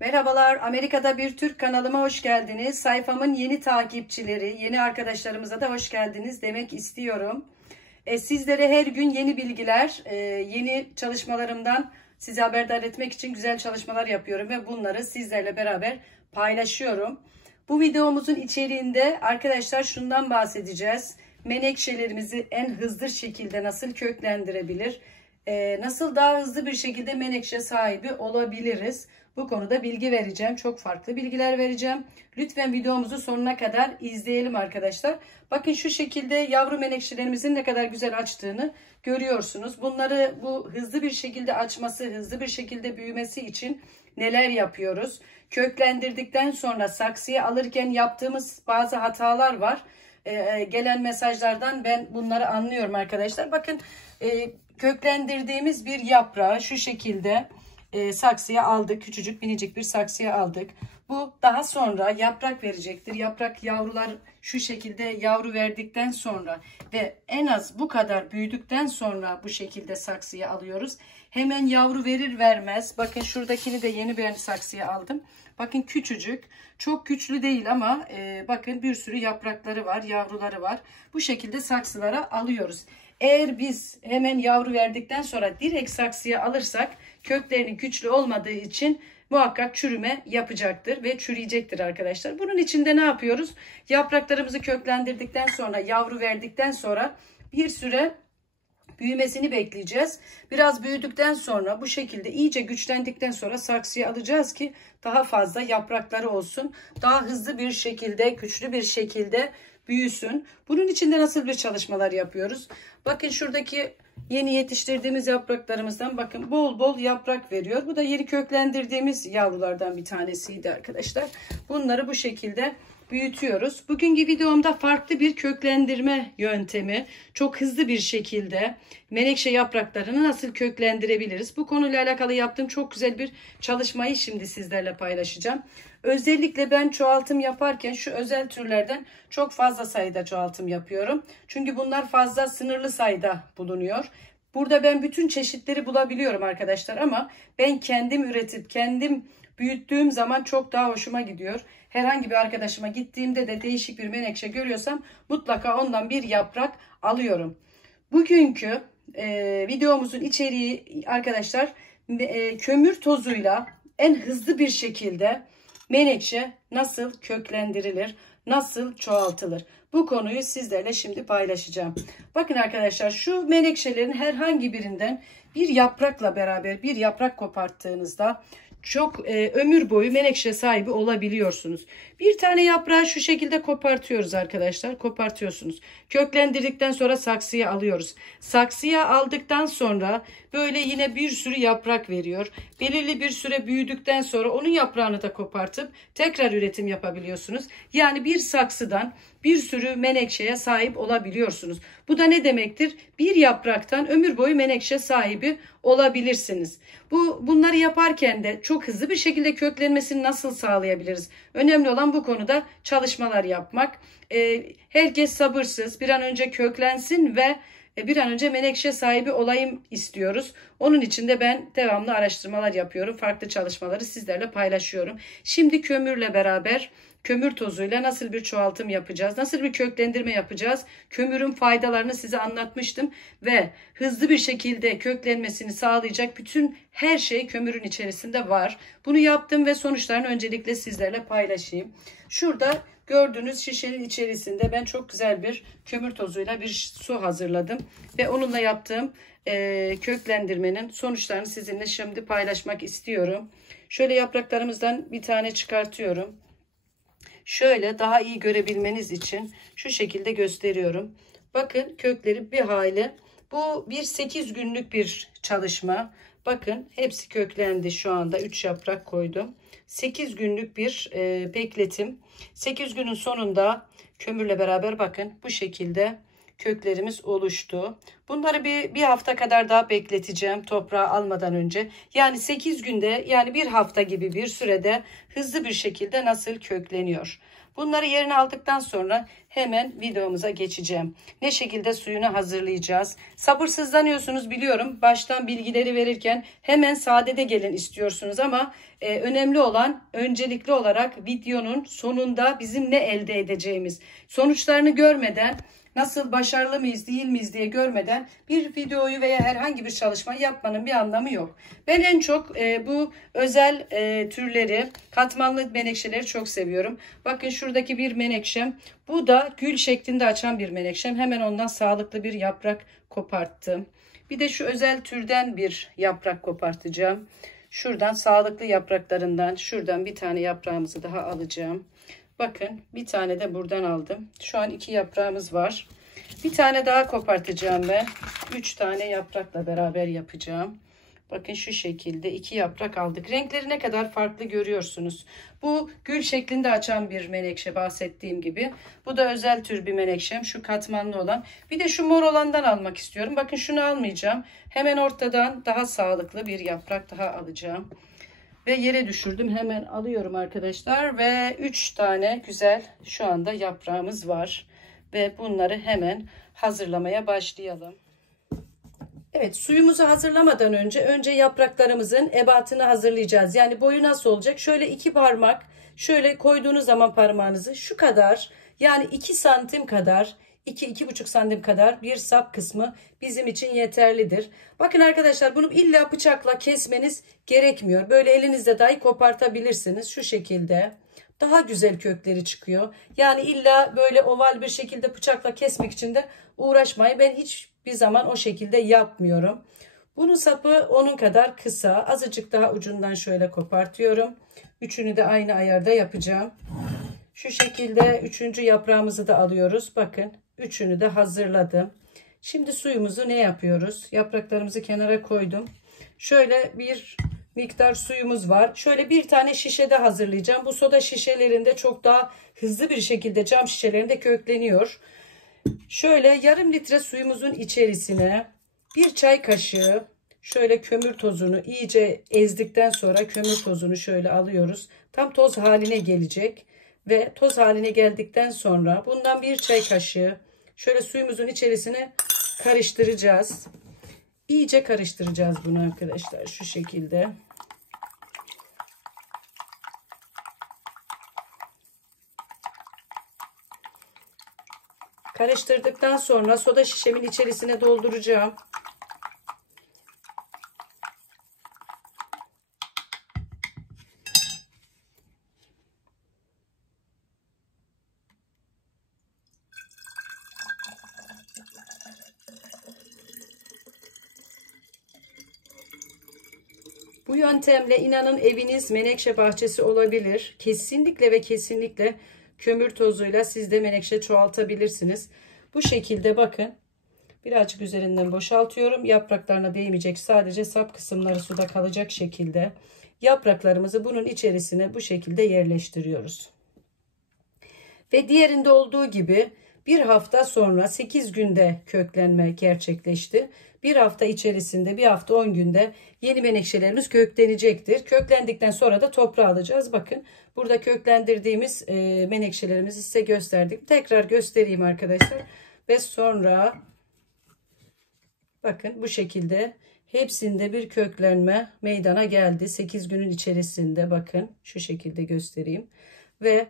Merhabalar, Amerika'da bir Türk kanalıma hoş geldiniz. Sayfamın yeni takipçileri, yeni arkadaşlarımıza da hoş geldiniz demek istiyorum. Sizlere her gün yeni bilgiler, yeni çalışmalarımdan sizi haberdar etmek için güzel çalışmalar yapıyorum ve bunları sizlerle beraber paylaşıyorum. Bu videomuzun içeriğinde arkadaşlar şundan bahsedeceğiz. Menekşelerimizi en hızlı şekilde nasıl köklendirebilir? Nasıl daha hızlı bir şekilde menekşe sahibi olabiliriz? Bu konuda bilgi vereceğim. Çok farklı bilgiler vereceğim. Lütfen videomuzu sonuna kadar izleyelim arkadaşlar. Bakın şu şekilde yavru menekşelerimizin ne kadar güzel açtığını görüyorsunuz. Bunları bu hızlı bir şekilde açması, hızlı bir şekilde büyümesi için neler yapıyoruz? Köklendirdikten sonra saksıya alırken yaptığımız bazı hatalar var. Gelen mesajlardan ben bunları anlıyorum arkadaşlar. Bakın köklendirdiğimiz bir yaprağı şu şekilde saksıya aldık. Küçücük minicik bir saksıya aldık. Bu daha sonra yaprak verecektir. Yaprak yavrular şu şekilde yavru verdikten sonra ve en az bu kadar büyüdükten sonra bu şekilde saksıya alıyoruz. Hemen yavru verir vermez. Bakın şuradakini de yeni bir saksıya aldım. Bakın küçücük. Çok güçlü değil ama bakın bir sürü yaprakları var, yavruları var. Bu şekilde saksılara alıyoruz. Eğer biz hemen yavru verdikten sonra direkt saksıya alırsak köklerinin güçlü olmadığı için muhakkak çürüme yapacaktır ve çürüyecektir arkadaşlar. Bunun için de ne yapıyoruz? Yapraklarımızı köklendirdikten sonra, yavru verdikten sonra bir süre büyümesini bekleyeceğiz. Biraz büyüdükten sonra bu şekilde iyice güçlendikten sonra saksıya alacağız ki daha fazla yaprakları olsun. Daha hızlı bir şekilde, güçlü bir şekilde büyüsün. Bunun için de nasıl bir çalışmalar yapıyoruz? Bakın şuradaki yeni yetiştirdiğimiz yapraklarımızdan bakın bol bol yaprak veriyor. Bu da yeni köklendirdiğimiz yavrulardan bir tanesiydi arkadaşlar. Bunları bu şekilde büyütüyoruz. Bugünkü videomda farklı bir köklendirme yöntemi, çok hızlı bir şekilde menekşe yapraklarını nasıl köklendirebiliriz? Bu konuyla alakalı yaptığım çok güzel bir çalışmayı şimdi sizlerle paylaşacağım. Özellikle ben çoğaltım yaparken şu özel türlerden çok fazla sayıda çoğaltım yapıyorum. Çünkü bunlar fazla sınırlı sayıda bulunuyor. Burada ben bütün çeşitleri bulabiliyorum arkadaşlar ama ben kendim üretip kendim büyüttüğüm zaman çok daha hoşuma gidiyor. Herhangi bir arkadaşıma gittiğimde de değişik bir menekşe görüyorsam mutlaka ondan bir yaprak alıyorum. Bugünkü videomuzun içeriği arkadaşlar kömür tozuyla en hızlı bir şekilde menekşe nasıl köklendirilir, nasıl çoğaltılır? Bu konuyu sizlerle şimdi paylaşacağım. Bakın arkadaşlar şu menekşelerin herhangi birinden bir yaprakla beraber bir yaprak koparttığınızda çok ömür boyu menekşe sahibi olabiliyorsunuz. Bir tane yaprağı şu şekilde kopartıyoruz arkadaşlar. Kopartıyorsunuz. Köklendirdikten sonra saksıya alıyoruz. Saksıya aldıktan sonra böyle yine bir sürü yaprak veriyor. Belirli bir süre büyüdükten sonra onun yaprağını da kopartıp tekrar üretim yapabiliyorsunuz. Yani bir saksıdan bir sürü menekşeye sahip olabiliyorsunuz. Bu da ne demektir? Bir yapraktan ömür boyu menekşe sahibi olabilirsiniz. Bunları yaparken de çok hızlı bir şekilde köklenmesini nasıl sağlayabiliriz? Önemli olan bu konuda çalışmalar yapmak. Herkes sabırsız, bir an önce köklensin ve bir an önce menekşe sahibi olayım istiyoruz. Onun için de ben devamlı araştırmalar yapıyorum. Farklı çalışmaları sizlerle paylaşıyorum. Şimdi kömürle beraber kömür tozuyla nasıl bir çoğaltım yapacağız? Nasıl bir köklendirme yapacağız? Kömürün faydalarını size anlatmıştım ve hızlı bir şekilde köklenmesini sağlayacak bütün her şey kömürün içerisinde var. Bunu yaptım ve sonuçlarını öncelikle sizlerle paylaşayım. Şurada gördüğünüz şişenin içerisinde ben çok güzel bir kömür tozuyla bir su hazırladım ve onunla yaptığım köklendirmenin sonuçlarını sizinle şimdi paylaşmak istiyorum. Şöyle yapraklarımızdan bir tane çıkartıyorum. Şöyle daha iyi görebilmeniz için şu şekilde gösteriyorum. Bakın kökleri bir hayli. Bu bir 8 günlük bir çalışma. Bakın hepsi köklendi şu anda. 3 yaprak koydum. 8 günlük bir bekletim. 8 günün sonunda kömürle beraber bakın bu şekilde köklerimiz oluştu. Bunları bir hafta kadar daha bekleteceğim toprağa almadan önce. Yani 8 günde, yani bir hafta gibi bir sürede hızlı bir şekilde nasıl kökleniyor. Bunları yerine aldıktan sonra hemen videomuza geçeceğim. Ne şekilde suyunu hazırlayacağız. Sabırsızlanıyorsunuz biliyorum. Baştan bilgileri verirken hemen sadede gelin istiyorsunuz ama önemli olan öncelikli olarak videonun sonunda bizim ne elde edeceğimiz. Sonuçlarını görmeden, nasıl başarılı mıyız değil miyiz diye görmeden bir videoyu veya herhangi bir çalışma yapmanın bir anlamı yok. Ben en çok bu özel türleri, katmanlı menekşeleri çok seviyorum. Bakın şuradaki bir menekşem. Bu da gül şeklinde açan bir menekşem. Hemen ondan sağlıklı bir yaprak koparttım. Bir de şu özel türden bir yaprak kopartacağım. Şuradan sağlıklı yapraklarından şuradan bir tane yaprağımızı daha alacağım. Bakın bir tane de buradan aldım. Şu an 2 yaprağımız var. Bir tane daha kopartacağım ben. 3 tane yaprakla beraber yapacağım. Bakın şu şekilde 2 yaprak aldık. Renkleri ne kadar farklı görüyorsunuz. Bu gül şeklinde açan bir menekşe bahsettiğim gibi. Bu da özel tür bir menekşem. Şu katmanlı olan. Bir de şu mor olandan almak istiyorum. Bakın şunu almayacağım. Hemen ortadan daha sağlıklı bir yaprak daha alacağım. Ve yere düşürdüm. Hemen alıyorum arkadaşlar. Ve 3 tane güzel şu anda yaprağımız var. Ve bunları hemen hazırlamaya başlayalım. Evet, suyumuzu hazırlamadan önce yapraklarımızın ebatını hazırlayacağız. Yani boyu nasıl olacak? Şöyle 2 parmak, şöyle koyduğunuz zaman parmağınızı şu kadar, yani 2 santim kadar, 2-2,5 santim kadar bir sap kısmı bizim için yeterlidir. Bakın arkadaşlar, bunu illa bıçakla kesmeniz gerekmiyor. Böyle elinizle dahi kopartabilirsiniz. Şu şekilde daha güzel kökleri çıkıyor. Yani illa böyle oval bir şekilde bıçakla kesmek için de uğraşmayın. Ben hiçbir zaman o şekilde yapmıyorum. Bunun sapı onun kadar kısa. Azıcık daha ucundan şöyle kopartıyorum. Üçünü de aynı ayarda yapacağım. Şu şekilde 3. yaprağımızı da alıyoruz. Bakın üçünü de hazırladım. Şimdi suyumuzu ne yapıyoruz? Yapraklarımızı kenara koydum. Şöyle bir miktar suyumuz var. Şöyle bir tane şişede hazırlayacağım. Bu soda şişelerinde çok daha hızlı bir şekilde cam şişelerinde kökleniyor. Şöyle yarım litre suyumuzun içerisine 1 çay kaşığı şöyle kömür tozunu iyice ezdikten sonra kömür tozunu şöyle alıyoruz. Tam toz haline gelecek ve toz haline geldikten sonra bundan 1 çay kaşığı şöyle suyumuzun içerisine karıştıracağız. İyice karıştıracağız bunu arkadaşlar şu şekilde. Karıştırdıktan sonra soda şişemin içerisine dolduracağım. Bu yöntemle inanın eviniz menekşe bahçesi olabilir. Kesinlikle ve kesinlikle kömür tozuyla siz de menekşe çoğaltabilirsiniz. Bu şekilde bakın. Birazcık üzerinden boşaltıyorum. Yapraklarına değmeyecek, sadece sap kısımları suda kalacak şekilde yapraklarımızı bunun içerisine bu şekilde yerleştiriyoruz. Ve diğerinde olduğu gibi bir hafta sonra 8 günde köklenme gerçekleşti. Bir hafta içerisinde, bir hafta 10 günde yeni menekşelerimiz köklenecektir. Köklendikten sonra da toprağa alacağız. Bakın burada köklendirdiğimiz menekşelerimizi size gösterdik. Tekrar göstereyim arkadaşlar. Ve sonra bakın bu şekilde hepsinde bir köklenme meydana geldi. 8 günün içerisinde bakın şu şekilde göstereyim. Ve